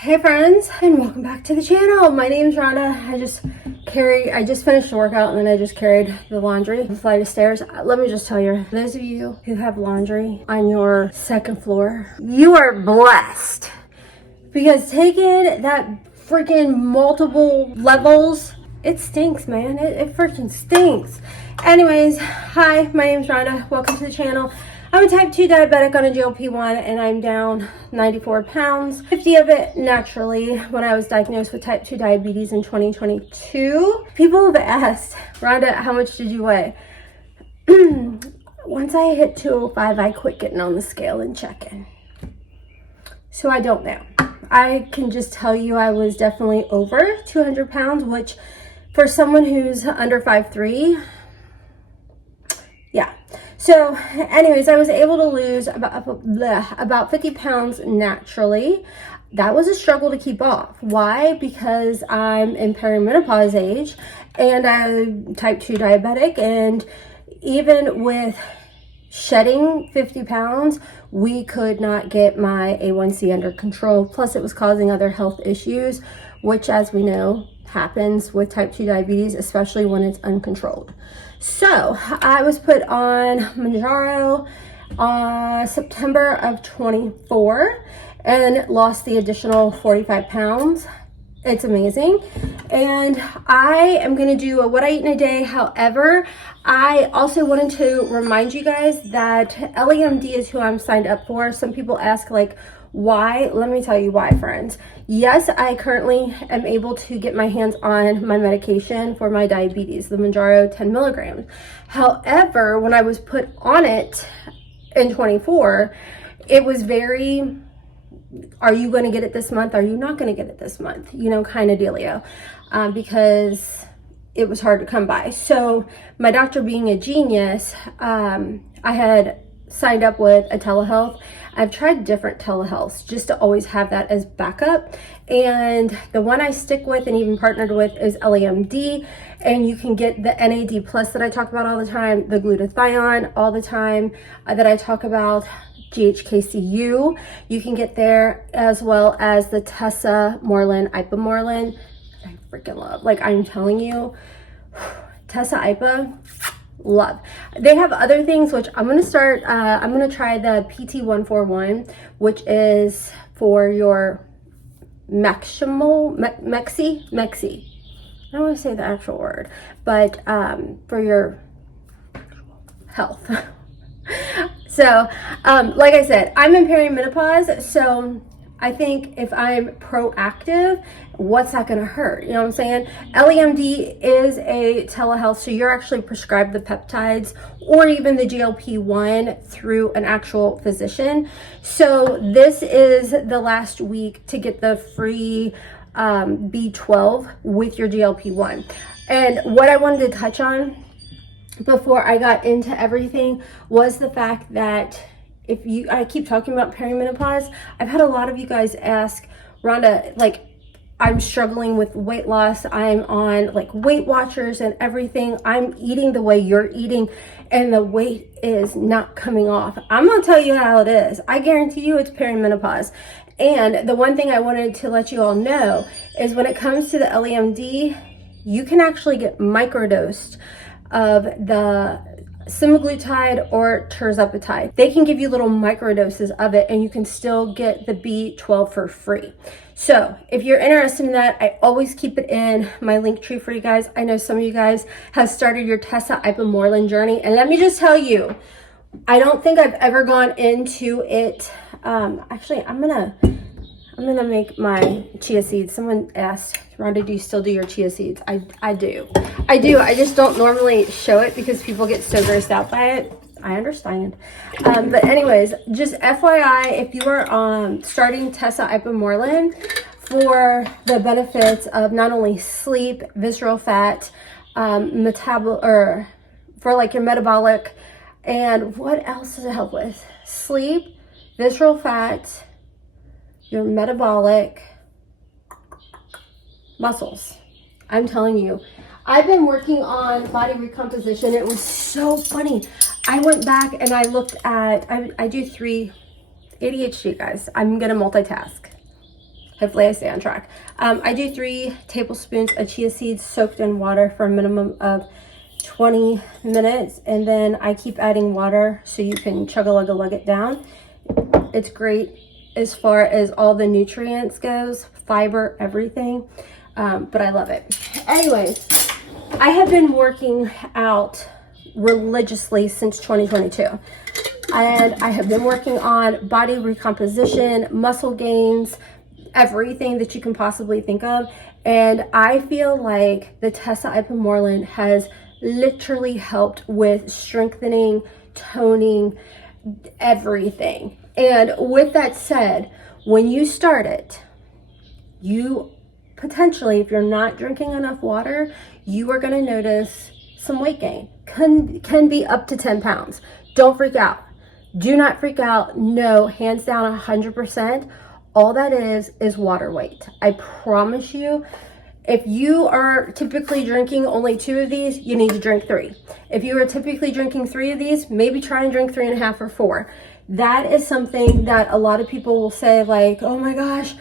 Hey friends, and welcome back to the channel. My name's Rhonda. I just finished the workout and then I just carried the laundry the flight of stairs. Let me just tell you, those of you who have laundry on your second floor, you are blessed. Because taking that freaking multiple levels, it stinks, man. It freaking stinks. Anyways, hi, my name's Rhonda. Welcome to the channel. I'm a type 2 diabetic on a GLP-1 and I'm down 94 pounds, 50 of it naturally when I was diagnosed with type 2 diabetes in 2022. People have asked, Rhonda, how much did you weigh? Once I hit 205, I quit getting on the scale and checking. So I don't know. I can just tell you I was definitely over 200 pounds, which for someone who's under 5'3", yeah. So anyways, I was able to lose about 50 pounds naturally. That was a struggle to keep off. Why? Because I'm in perimenopause age and I'm type 2 diabetic, and even with shedding 50 pounds, we could not get my A1C under control. Plus it was causing other health issues, which, as we know, happens with type 2 diabetes, especially when it's uncontrolled. So I was put on Mounjaro September of 24 and lost the additional 45 pounds. It's amazing. And I am going to do a what I eat in a day. However, I also wanted to remind you guys that LEMD is who I'm signed up for. Some people ask, like, why? Let me tell you why, friends. Yes, I currently am able to get my hands on my medication for my diabetes, the Mounjaro 10 milligrams. However, when I was put on it in 24, it was very, are you going to get it this month? Are you not going to get it this month? You know, kind of dealio, because it was hard to come by. So my doctor, being a genius, I had signed up with a telehealth. I've tried different telehealths just to always have that as backup, and the one I stick with and even partnered with is LEMD, and you can get the NAD plus that I talk about all the time, the glutathione all the time that I talk about, GHKCU you can get there, as well as the Tesamorelin, Ipamorelin. I freaking love, like, I'm telling you, Tessa Ipa, love. They have other things, which I'm going to start, I'm going to try the PT141, which is for your Mexi. I don't want to say the actual word, but for your health. So, like I said, I'm in perimenopause, so I think if I'm proactive, what's that going to hurt? You know what I'm saying? LEMD is a telehealth, so you're actually prescribed the peptides or even the GLP-1 through an actual physician. So this is the last week to get the free B12 with your GLP-1. And what I wanted to touch on before I got into everything was the fact that I keep talking about perimenopause. I've had a lot of you guys ask, Rhonda, like, I'm struggling with weight loss. I'm on like Weight Watchers and everything. I'm eating the way you're eating and the weight is not coming off. I'm gonna tell you how it is. I guarantee you it's perimenopause. And the one thing I wanted to let you all know is when it comes to the LEMD, you can actually get microdosed of the semaglutide or tirzepatide. They can give you little microdoses of it and you can still get the B12 for free. So if you're interested in that, I always keep it in my link tree for you guys. I know some of you guys have started your Tessa Ipamorelin journey, and let me just tell you, I don't think I've ever gone into it. Actually, I'm gonna make my chia seeds. Someone asked, Rhonda, do you still do your chia seeds? I do. I just don't normally show it because people get so grossed out by it. I understand. But anyways, just FYI, if you are starting Tessa Ipamorelin for the benefits of not only sleep, visceral fat, for like your metabolic, and what else does it help with? Sleep, visceral fat, your metabolic, muscles. I'm telling you, I've been working on body recomposition. It was so funny. I went back and I looked at, I do 3 ADHD, guys. I'm gonna multitask. hopefully I stay on track. I do 3 tablespoons of chia seeds soaked in water for a minimum of 20 minutes, and then I keep adding water so you can chug-a-lug-a-lug it down. It's great as far as all the nutrients goes, fiber, everything, but I love it. Anyways, I have been working out religiously since 2022, and I have been working on body recomposition, muscle gains, everything that you can possibly think of, and I feel like the Tessa Ipamorelin has literally helped with strengthening, toning, everything. And with that said, when you start it, you potentially, if you're not drinking enough water, you are going to notice some weight gain. Can be up to 10 pounds. Don't freak out. Do not freak out. No, hands down, 100%. All that is water weight. I promise you. If you are typically drinking only 2 of these, you need to drink 3. If you are typically drinking 3 of these, maybe try and drink 3.5 or 4. That is something that a lot of people will say, like, oh my gosh,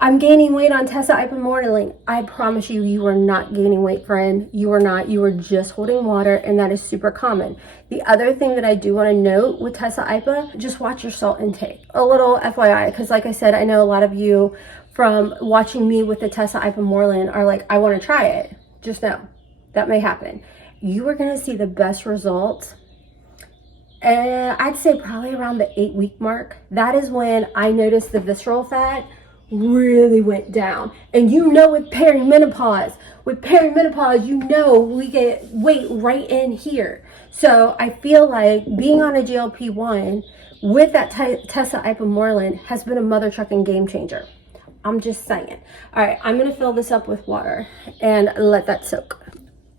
I'm gaining weight on Tessa Ipamorelin. I promise you, you are not gaining weight, friend. You are not. You are just holding water, and that is super common. The other thing that I do want to note with Tessa Ipa, just watch your salt intake. A little FYI, because like I said, I know a lot of you from watching me with the Tessa Ipamorelin are like, I want to try it. Just know that may happen. You are going to see the best results, and I'd say probably around the 8-week mark. That is when I noticed the visceral fat really went down. And you know, with perimenopause, you know we get weight right in here. So I feel like being on a GLP-1 with that Tessa Ipamorelin has been a mother trucking game changer. I'm just saying. All right, I'm gonna fill this up with water and let that soak.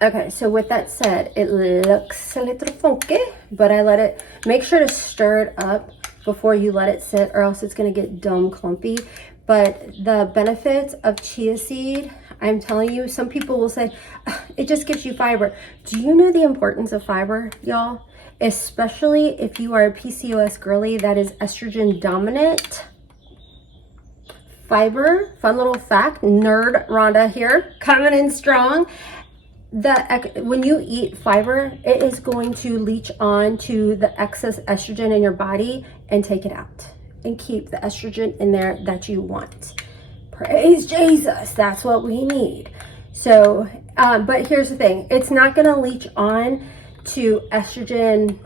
Okay, so with that said, it looks a little funky, but I let it, make sure to stir it up before you let it sit, or else it's gonna get dumb clumpy. But the benefits of chia seed, I'm telling you, some people will say, it just gives you fiber. Do you know the importance of fiber, y'all? Especially if you are a PCOS girly that is estrogen dominant. Fiber, fun little fact, nerd Rhonda here, coming in strong. When you eat fiber, it is going to leach on to the excess estrogen in your body and take it out and keep the estrogen in there that you want. Praise Jesus, that's what we need. So, but here's the thing, it's not gonna leach on to estrogen,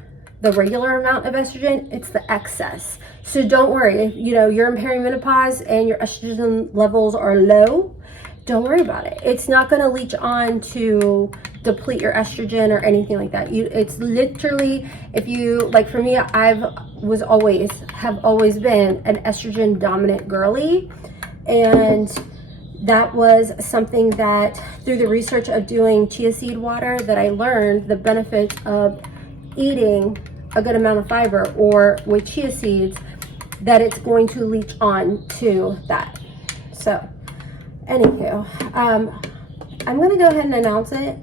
the regular amount of estrogen, it's the excess. So don't worry, if you know you're in perimenopause and your estrogen levels are low, don't worry about it. It's not going to leach on to deplete your estrogen or anything like that. It's literally, if you, like for me, have always been an estrogen dominant girly. And that was something that through the research of doing chia seed water that I learned the benefits of eating a good amount of fiber, or with chia seeds, that it's going to leach on to that. So anywho, I'm gonna go ahead and announce it.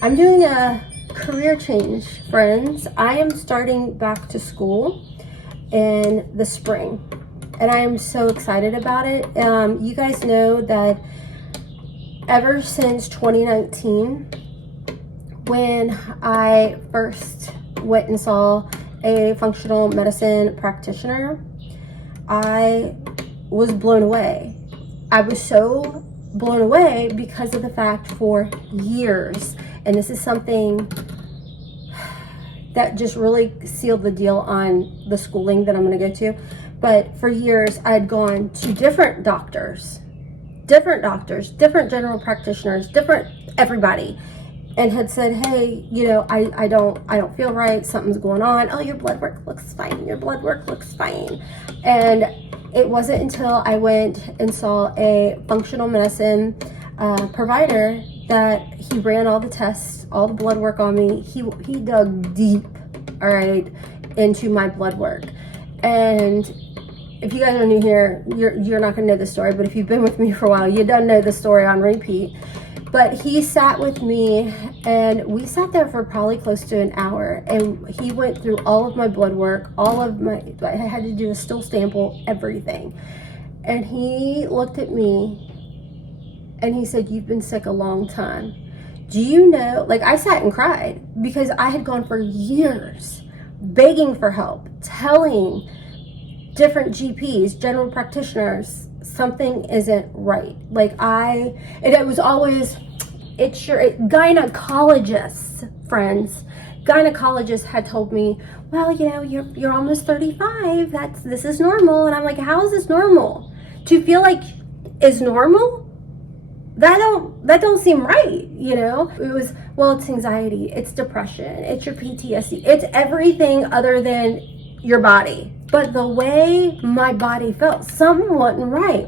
I'm doing a career change, friends. I am starting back to school in the spring, and I am so excited about it. You guys know that ever since 2019, when I first went and saw a functional medicine practitioner, I was blown away. I was so blown away because of the fact for years, and this is something that just really sealed the deal on the schooling that I'm going to go to, but for years I had gone to different doctors, different general practitioners, different everybody, and had said, hey, you know, I don't feel right, something's going on. Oh, your blood work looks fine, and it wasn't until I went and saw a functional medicine provider that he ran all the tests, all the blood work on me. He dug deep, all right, into my blood work. And if you guys are new here, you're not gonna know the story, but if you've been with me for a while, you don't know the story on repeat. But he sat with me, and we sat there for probably close to an hour, and he went through all of my blood work, I had to do a stool sample, everything. And he looked at me and he said, "You've been sick a long time. Do you know," like I sat and cried because I had gone for years begging for help, telling different GPs, general practitioners, something isn't right. Like it was always, gynecologists, friends, gynecologists had told me, "Well, you know, you're almost 35. This is normal." And I'm like, "How is this normal? To feel like is normal? That don't seem right, you know?" It was, well, it's anxiety, it's depression, it's your PTSD, it's everything other than your body. But the way my body felt, something wasn't right.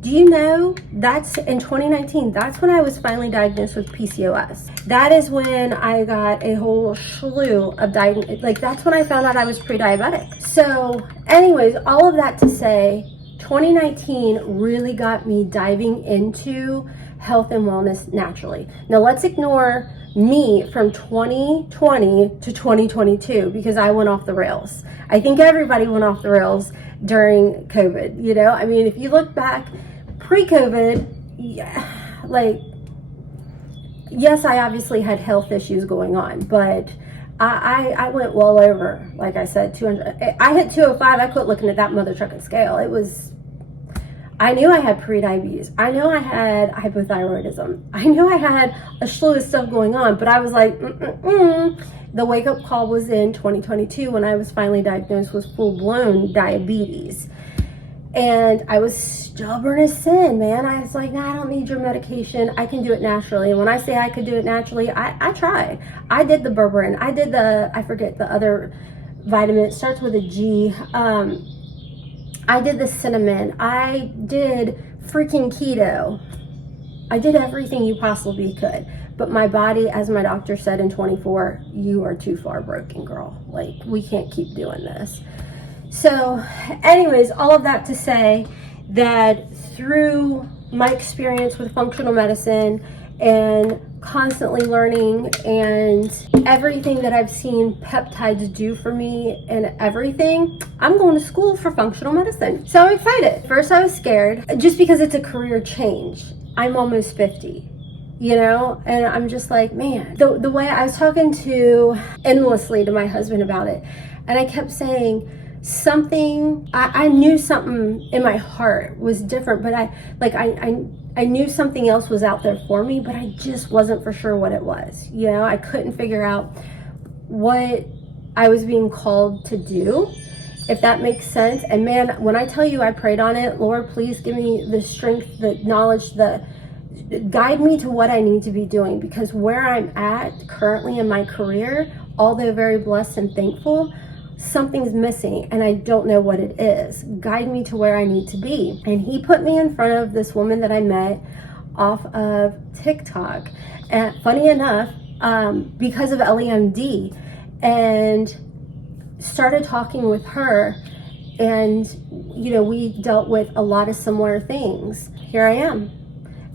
Do you know, that's in 2019, that's when I was finally diagnosed with PCOS. That is when I got a whole slew of that's when I found out I was pre-diabetic. So anyways, all of that to say, 2019 really got me diving into health and wellness naturally. Now let's ignore me from 2020 to 2022 because I went off the rails. I think everybody went off the rails during COVID, you know? I mean, if you look back pre-COVID, yes, I obviously had health issues going on, but I went well over, like I said, 200. I hit 205. I quit looking at that mother trucking scale. I knew I had pre-diabetes. I knew I had hypothyroidism. I knew I had a slew of stuff going on, but I was like, The wake-up call was in 2022 when I was finally diagnosed with full-blown diabetes. And I was stubborn as sin, man. I was like, "Nah, I don't need your medication. I can do it naturally." And when I say I could do it naturally, I tried. I did the berberine. I did I forget the other vitamin. It starts with a G. I did the cinnamon. I did freaking keto. I did everything you possibly could. But my body, as my doctor said in 24, "You are too far broken, girl. Like, we can't keep doing this." So anyways, all of that to say that through my experience with functional medicine and constantly learning and everything that I've seen peptides do for me and everything, I'm going to school for functional medicine. So I'm excited. First I was scared just because it's a career change. I'm almost 50. You know, and I'm just like, man, the way I was talking endlessly to my husband about it, and I kept saying something, I knew something in my heart was different, but I knew something else was out there for me, but I just wasn't for sure what it was. You know, I couldn't figure out what I was being called to do, if that makes sense. And man, when I tell you I prayed on it, "Lord, please give me the strength, the knowledge, guide me to what I need to be doing," because where I'm at currently in my career, although very blessed and thankful, something's missing and I don't know what it is. Guide me to where I need to be. And he put me in front of this woman that I met off of TikTok, and funny enough, because of LEMD, and started talking with her, and you know, we dealt with a lot of similar things. Here I am.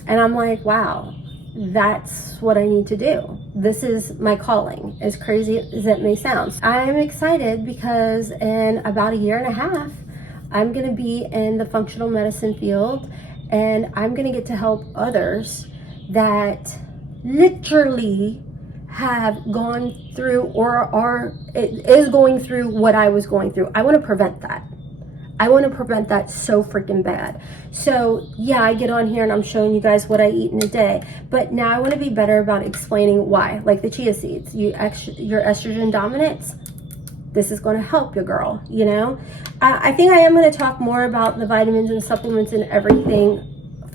And I'm like, wow, that's what I need to do. This is my calling, as crazy as it may sound. I'm excited because in about a year and a half, I'm gonna be in the functional medicine field, and I'm gonna get to help others that literally have gone through or is going through what I was going through. I wanna prevent that. I want to prevent that so freaking bad. So yeah, I get on here and I'm showing you guys what I eat in a day, but now I want to be better about explaining why. Like the chia seeds, your estrogen dominance, this is going to help you, girl, you know? I think I am going to talk more about the vitamins and supplements and everything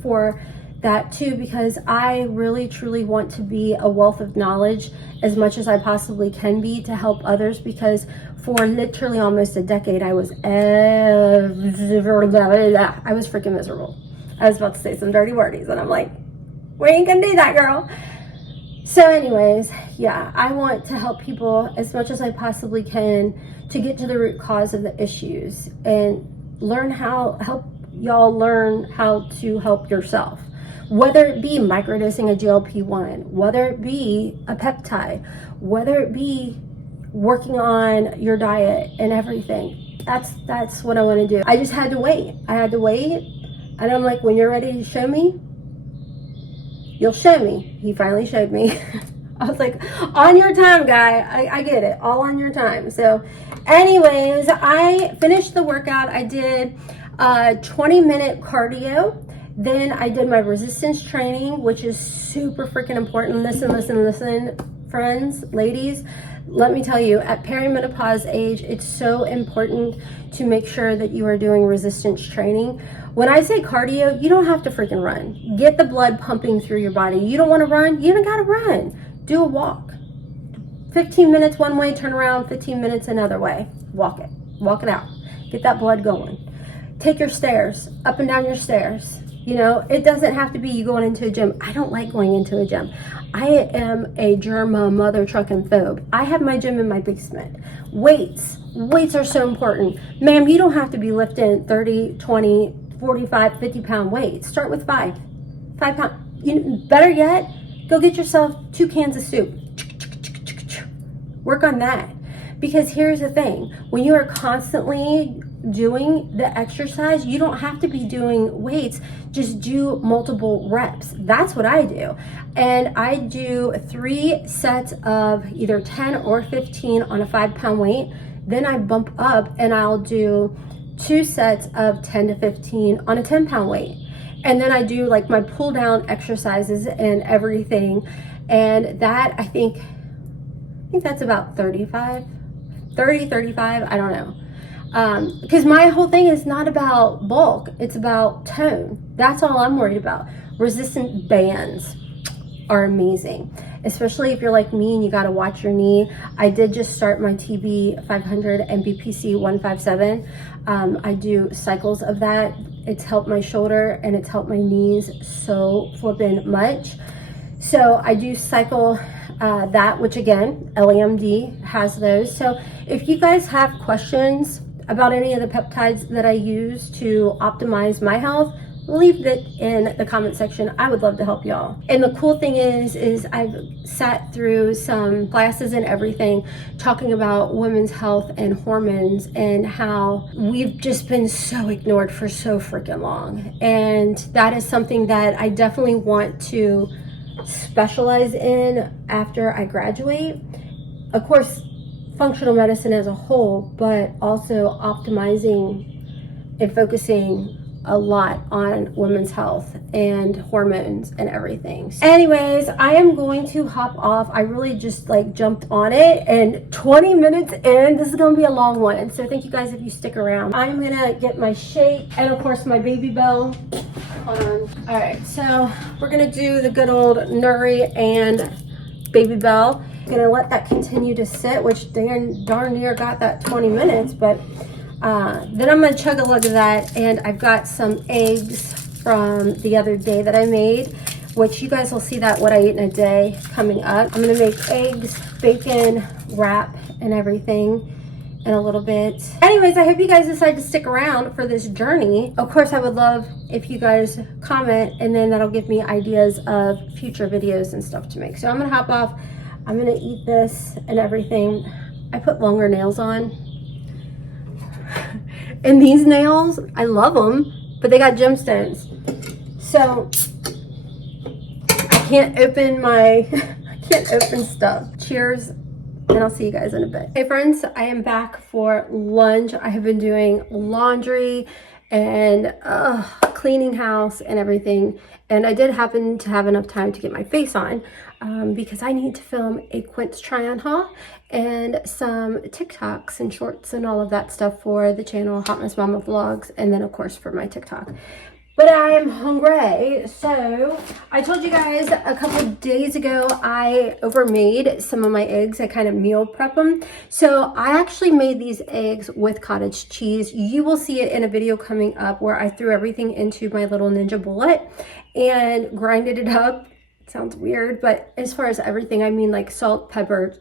for that too, because I really truly want to be a wealth of knowledge as much as I possibly can be to help others, because for literally almost a decade I was freaking miserable. I was about to say some dirty wordies and I'm like, we ain't gonna do that, girl. So anyways, yeah, I want to help people as much as I possibly can to get to the root cause of the issues and help y'all learn how to help yourself. Whether it be microdosing a GLP-1, whether it be a peptide, whether it be working on your diet and everything. That's what I want to do. I just had to wait. I had to wait And I'm like, when you're ready to show me, you'll show me. He finally showed me. I was like, on your time, guy. I get it. All on your time. So anyways, I finished the workout. I did 20-minute cardio. Then I did my resistance training, which is super freaking important. Listen, friends, ladies. Let me tell you, at perimenopause age, it's so important to make sure that you are doing resistance training. When I say cardio, you don't have to freaking run. Get the blood pumping through your body. You don't want to run? You don't got to run. Do a walk. 15 minutes one way, turn around, 15 minutes another way. Walk it. Walk it out. Get that blood going. Take your stairs, up and down your stairs. You know, it doesn't have to be you going into a gym. I don't like going into a gym. I am a germa mother trucking phobe. I have my gym in my basement. Weights are so important. Ma'am, you don't have to be lifting 30, 20, 45, 50 pound weights. Start with 5 pound. Better yet, go get yourself 2 cans of soup. Work on that. Because here's the thing, when you are constantly doing the exercise, you don't have to be doing weights, just do multiple reps. That's what I do. And I do 3 sets of either 10 or 15 on a 5 pound weight. Then I bump up and I'll do 2 sets of 10 to 15 on a 10 pound weight. And then I do like my pull down exercises and everything. And that I think that's about 30, 35, I don't know. Because my whole thing is not about bulk, it's about tone. That's all I'm worried about. Resistant bands are amazing, especially if you're like me and you got to watch your knee. I did just start my TB 500 and BPC 157. I do cycles of that. It's helped my shoulder and it's helped my knees so flippin' much. So I do cycle that, which again, LAMD has those. So if you guys have questions about any of the peptides that I use to optimize my health, leave it in the comment section. I would love to help y'all. And the cool thing is I've sat through some classes and everything talking about women's health and hormones and how we've just been so ignored for so freaking long. And that is something that I definitely want to specialize in after I graduate. Of course, functional medicine as a whole, but also optimizing and focusing a lot on women's health and hormones and everything. Anyways, I am going to hop off. I really just like jumped on it, and 20 minutes in, this is gonna be a long one. And so thank you guys if you stick around. I'm gonna get my shake and of course my baby bell. Hold on. All right, so we're gonna do the good old Nuri and baby bell. Gonna let that continue to sit, which darn near got that 20 minutes, but then I'm gonna chug a lug of that. And I've got some eggs from the other day that I made, which you guys will see that what I eat in a day coming up. I'm gonna make eggs, bacon, wrap, and everything in a little bit. Anyways, I hope you guys decide to stick around for this journey. Of course, I would love if you guys comment, and then that'll give me ideas of future videos and stuff to make. So I'm gonna hop off. I'm gonna eat this and everything. I put longer nails on. And these nails, I love them, but they got gemstones. So I can't open I can't open stuff. Cheers, and I'll see you guys in a bit. Hey friends, I am back for lunch. I have been doing laundry and cleaning house and everything. And I did happen to have enough time to get my face on because I need to film a Quince try-on haul and some TikToks and shorts and all of that stuff for the channel Hotmess Mama Vlogs, and then of course for my TikTok. But I am hungry, so I told you guys a couple of days ago I overmade some of my eggs. I kind of meal prep them. So I actually made these eggs with cottage cheese. You will see it in a video coming up where I threw everything into my little Ninja bullet and grinded it up. It sounds weird, but as far as everything, I mean like salt, pepper,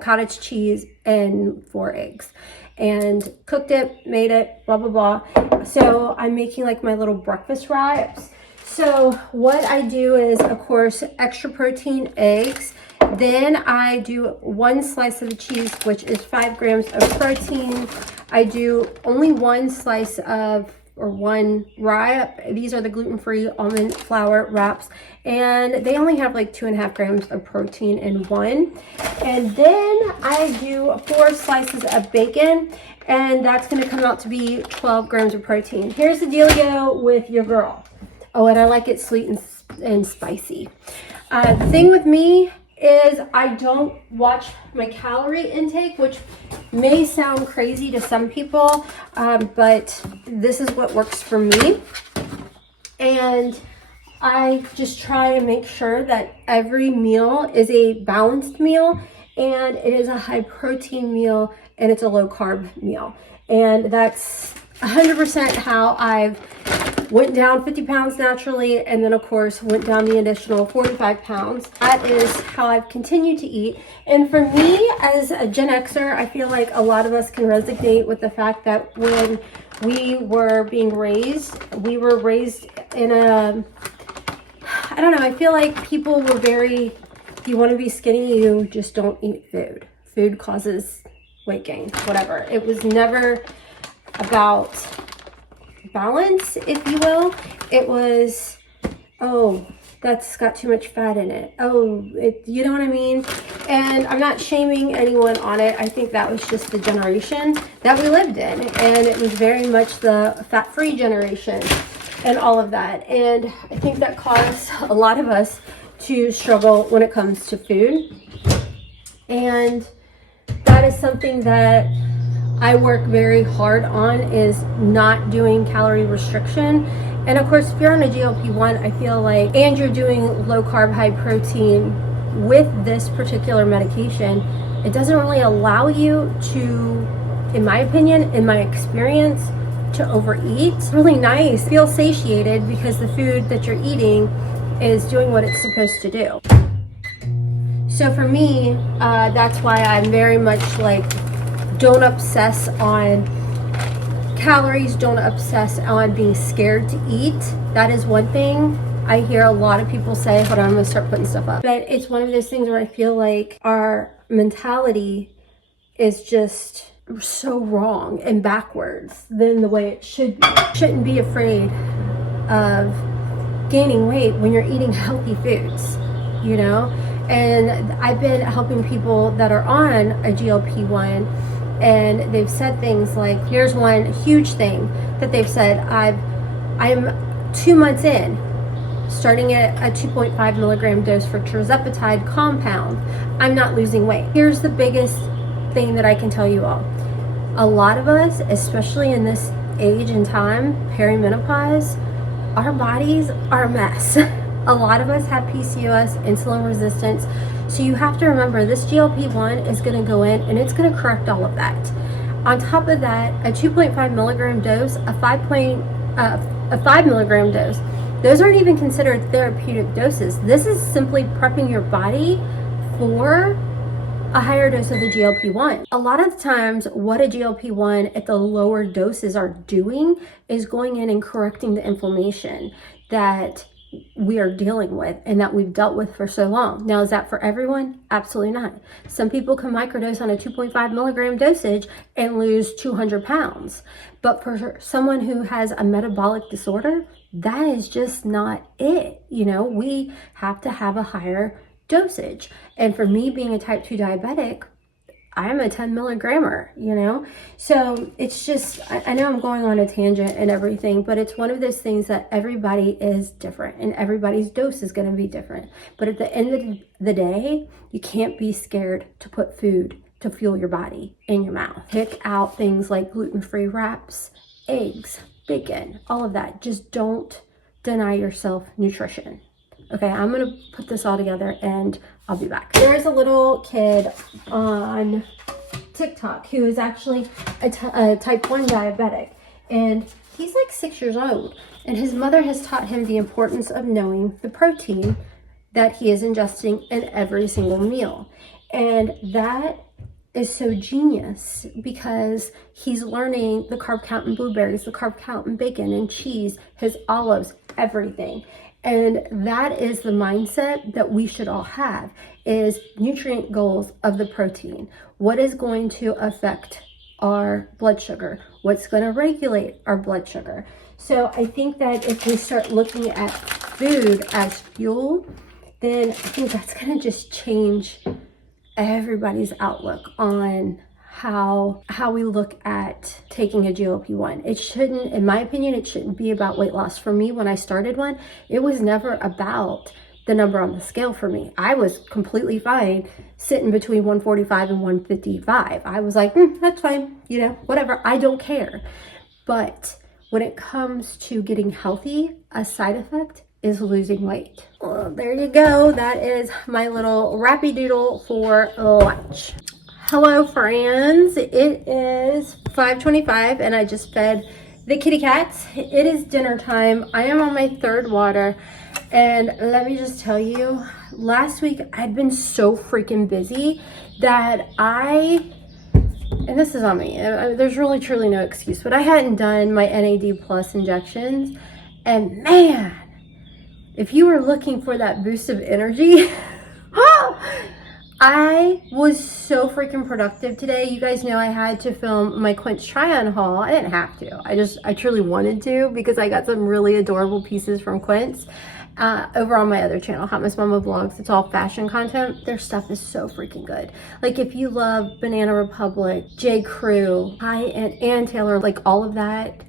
cottage cheese, and 4 eggs. And cooked it, made it, blah, blah, blah. So I'm making like my little breakfast wraps. So what I do is, of course, extra protein eggs. Then I do 1 slice of the cheese, which is 5 grams of protein. I do only 1 slice of or one wrap. These are the gluten-free almond flour wraps, and they only have like 2.5 grams of protein in one. And then I do 4 slices of bacon, and that's going to come out to be 12 grams of protein. Here's the dealio with your girl. Oh, and I like it sweet and spicy. The thing with me is I don't watch my calorie intake, which may sound crazy to some people, but this is what works for me. And I just try to make sure that every meal is a balanced meal, and it is a high protein meal, and it's a low carb meal. And that's 100% how I've went down 50 pounds naturally, and then of course went down the additional 45 pounds. That is how I've continued to eat. And for me, as a Gen Xer, I feel like a lot of us can resonate with the fact that when we were being raised, we were raised in a, I don't know, I feel like people were very, if you want to be skinny, you just don't eat food. Food causes weight gain, whatever. It was never about balance, if you will. It was, oh, that's got too much fat in it. Oh, you know what I mean? And I'm not shaming anyone on it. I think that was just the generation that we lived in. And it was very much the fat-free generation and all of that. And I think that caused a lot of us to struggle when it comes to food. And that is something that I work very hard on, is not doing calorie restriction. And of course, if you're on a GLP-1, I feel like, and you're doing low carb, high protein with this particular medication, it doesn't really allow you to, in my opinion, in my experience, to overeat. It's really nice, feel satiated, because the food that you're eating is doing what it's supposed to do. So for me, that's why I'm very much like, don't obsess on calories, don't obsess on being scared to eat. That is one thing I hear a lot of people say. Hold on, I'm gonna start putting stuff up. But it's one of those things where I feel like our mentality is just so wrong and backwards than the way it should be. Shouldn't be afraid of gaining weight when you're eating healthy foods, you know? And I've been helping people that are on a GLP-1, and they've said things like, here's one huge thing that they've said, I'm 2 months in, starting at a 2.5 milligram dose for tirzepatide compound. I'm not losing weight. Here's the biggest thing that I can tell you all. A lot of us, especially in this age and time, perimenopause, our bodies are a mess. A lot of us have PCOS, insulin resistance. So you have to remember, this GLP-1 is going to go in and it's going to correct all of that. On top of that, a 2.5 milligram dose, a 5 milligram dose, those aren't even considered therapeutic doses. This is simply prepping your body for a higher dose of the GLP-1. A lot of the times, what a GLP-1 at the lower doses are doing is going in and correcting the inflammation that we are dealing with and that we've dealt with for so long. Now, is that for everyone? Absolutely not. Some people can microdose on a 2.5 milligram dosage and lose 200 pounds. But for someone who has a metabolic disorder, that is just not it. You know, we have to have a higher dosage. And for me, being a type 2 diabetic, I'm a 10 milligrammer, you know? So it's just, I know I'm going on a tangent and everything, but it's one of those things that everybody is different and everybody's dose is going to be different. But at the end of the day, you can't be scared to put food to fuel your body in your mouth. Pick out things like gluten-free wraps, eggs, bacon, all of that. Just don't deny yourself nutrition. Okay, I'm gonna put this all together and I'll be back. There's a little kid on TikTok who is actually a type 1 diabetic, and he's like 6 years old, and his mother has taught him the importance of knowing the protein that he is ingesting in every single meal. And that is so genius because he's learning the carb count in blueberries, the carb count in bacon and cheese, his olives, everything. And that is the mindset that we should all have, is nutrient goals of the protein. What is going to affect our blood sugar? What's going to regulate our blood sugar? So I think that if we start looking at food as fuel, then I think that's going to just change everybody's outlook on how we look at taking a GLP-1. It shouldn't, in my opinion, it shouldn't be about weight loss. For me, when I started one, it was never about the number on the scale for me. I was completely fine sitting between 145 and 155. I was like, that's fine, you know, whatever, I don't care. But when it comes to getting healthy, a side effect is losing weight. Well, there you go. That is my little rappy doodle for lunch. Hello friends, it is 5:25 and I just fed the kitty cats. It is dinner time. I am on my third water, and let me just tell you, last week I'd been so freaking busy that and this is on me, there's really truly no excuse, but I hadn't done my NAD plus injections, and man, if you were looking for that boost of energy, I was so freaking productive today. You guys know I had to film my Quince try-on haul. I didn't have to. I truly wanted to, because I got some really adorable pieces from Quince over on my other channel, Hotmess MOMMA Vlogs. It's all fashion content. Their stuff is so freaking good. Like, if you love Banana Republic, J. Crew, and Taylor, like all of that,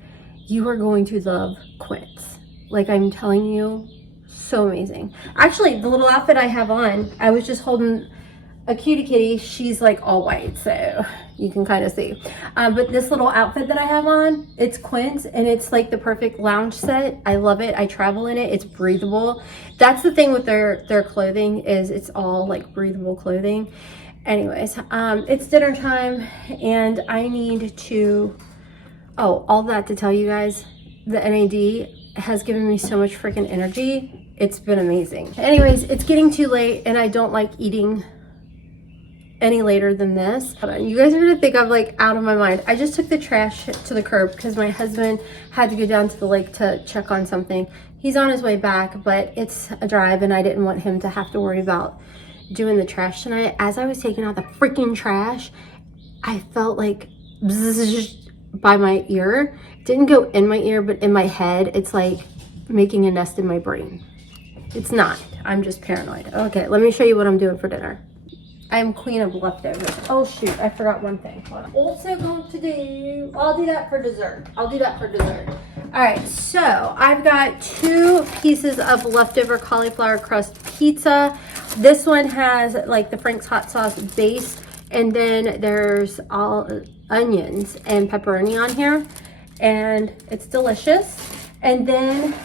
you are going to love Quince. Like, I'm telling you, so amazing. Actually, the little outfit I have on, I was just holding a cutie kitty. She's like all white, so you can kind of see. But this little outfit that I have on, it's Quince, and it's like the perfect lounge set. I love it. I travel in it. It's breathable. That's the thing with their clothing, is it's all like breathable clothing. Anyways, it's dinner time, and I need to, all that to tell you guys, the NAD has given me so much freaking energy. It's been amazing. Anyways, it's getting too late, and I don't like eating any later than this. You guys are gonna think I'm like out of my mind. I just took the trash to the curb because my husband had to go down to the lake to check on something. He's on his way back, but it's a drive, and I didn't want him to have to worry about doing the trash tonight. As I was taking out the freaking trash, I felt like bzzz by my ear. It didn't go in my ear, but in my head, it's like making a nest in my brain. It's not. I'm just paranoid. Okay, let me show you what I'm doing for dinner. I'm queen of leftovers. Oh shoot, I forgot one thing. Also going to do, I'll do that for dessert. All right, so I've got 2 pieces of leftover cauliflower crust pizza. This one has like the Frank's hot sauce base, and then there's all onions and pepperoni on here, and it's delicious. And then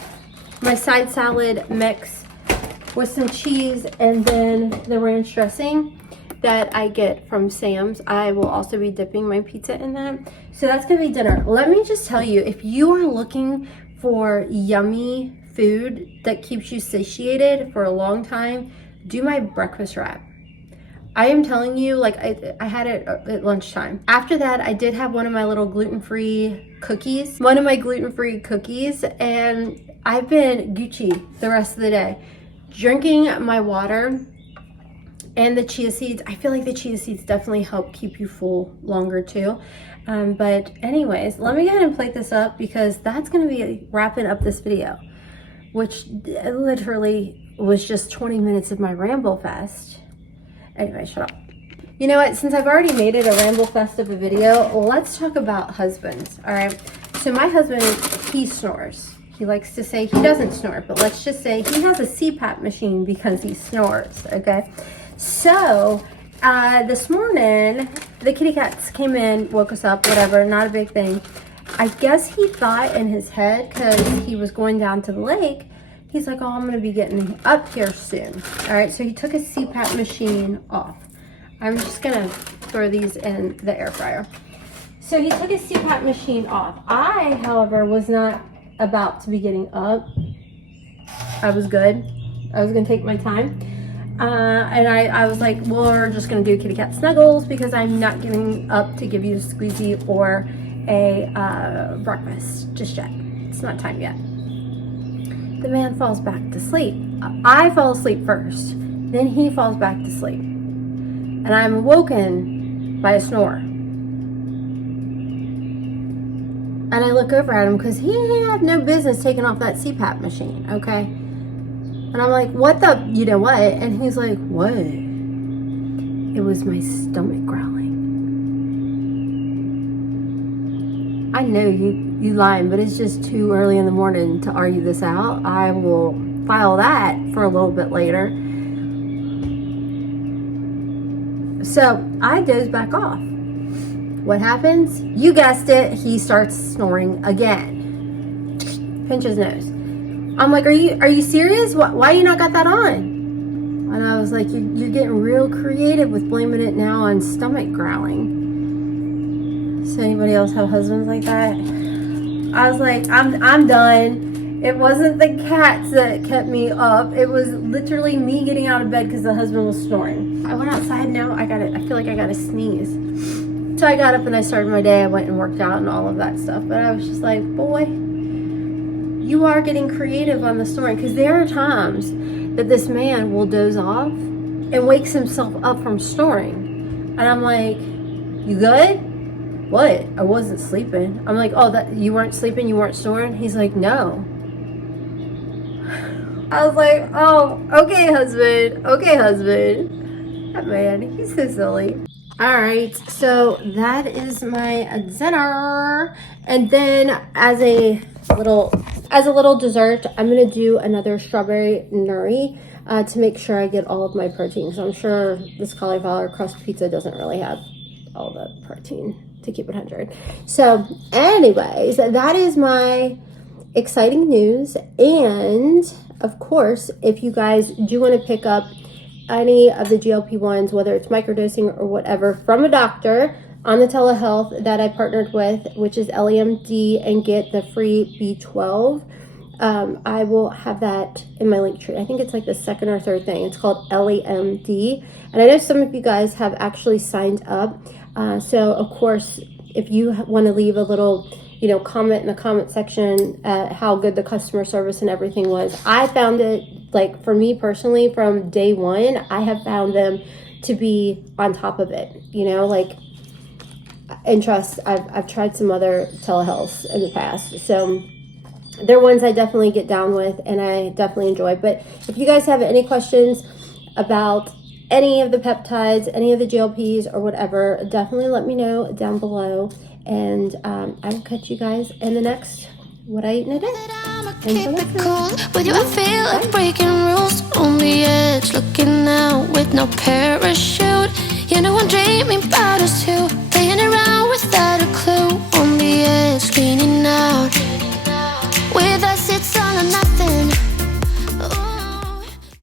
my side salad mix with some cheese, and then the ranch dressing that I get from Sam's. I will also be dipping my pizza in that. So that's gonna be dinner. Let me just tell you, if you are looking for yummy food that keeps you satiated for a long time, do my breakfast wrap. I am telling you, like, I had it at lunchtime. After that, I did have one of my little gluten-free cookies. And I've been Gucci the rest of the day. Drinking my water and the chia seeds. I feel like the chia seeds definitely help keep you full longer too. But anyways, let me go ahead and plate this up, because that's gonna be wrapping up this video, which literally was just 20 minutes of my ramble fest. Anyway, shut up. You know what, since I've already made it a ramble fest of a video, let's talk about husbands, all right? So my husband, he snores. He likes to say he doesn't snore, but let's just say he has a CPAP machine because he snores, okay? So this morning, the kitty cats came in, woke us up, whatever, not a big thing. I guess he thought in his head, because he was going down to the lake, he's like, oh, I'm gonna be getting up here soon. All right, so he took his CPAP machine off. I'm just gonna throw these in the air fryer. So he took his CPAP machine off. I, however, was not about to be getting up. I was good. I was gonna take my time. And I was like, well, we're just gonna do kitty cat snuggles, because I'm not getting up to give you a squeezy or a breakfast just yet. It's not time yet. The man falls back to sleep. I fall asleep first, then he falls back to sleep, and I'm awoken by a snore. And I look over at him because he had no business taking off that CPAP machine, okay? And I'm like, what the, you know what? And he's like, what? It was my stomach growling. I know you lying, but it's just too early in the morning to argue this out. I will file that for a little bit later. So I doze back off. What happens? You guessed it. He starts snoring again. Pinch his nose. I'm like, are you serious? Why you not got that on? And I was like, you're getting real creative with blaming it now on stomach growling. So anybody else have husbands like that? I was like, I'm done. It wasn't the cats that kept me up. It was literally me getting out of bed because the husband was snoring. I went outside now. I feel like I got to sneeze. So I got up and I started my day. I went and worked out and all of that stuff. But I was just like, boy, you are getting creative on the snoring. Because there are times that this man will doze off and wakes himself up from snoring. And I'm like, you good? What? I wasn't sleeping. I'm like, oh, that you weren't sleeping? You weren't snoring? He's like, no. I was like, oh, okay, husband. Okay, husband. That man, he's so silly. All right, so that is my dinner. And then as a little dessert, I'm gonna do another strawberry nuri to make sure I get all of my protein. So I'm sure this cauliflower crust pizza doesn't really have all the protein to keep it 100. So anyways, that is my exciting news. And of course, if you guys do want to pick up any of the GLP-1s, whether it's microdosing or whatever, from a doctor on the telehealth that I partnered with, which is LEMD, and get the free B12, I will have that in my link tree. I think it's like the second or third thing. It's called LEMD. And I know some of you guys have actually signed up. So of course, if you want to leave a little, comment in the comment section how good the customer service and everything was. I found it, like, for me personally, from day one, I have found them to be on top of it, and trust. I've tried some other telehealths in the past, so they're ones I definitely get down with and I definitely enjoy. But if you guys have any questions about any of the peptides, any of the GLPs or whatever, definitely let me know down below. And I will catch you guys in the next What I Eat in a Day. With you, I feel like breaking rules on the edge, looking out with no parachute.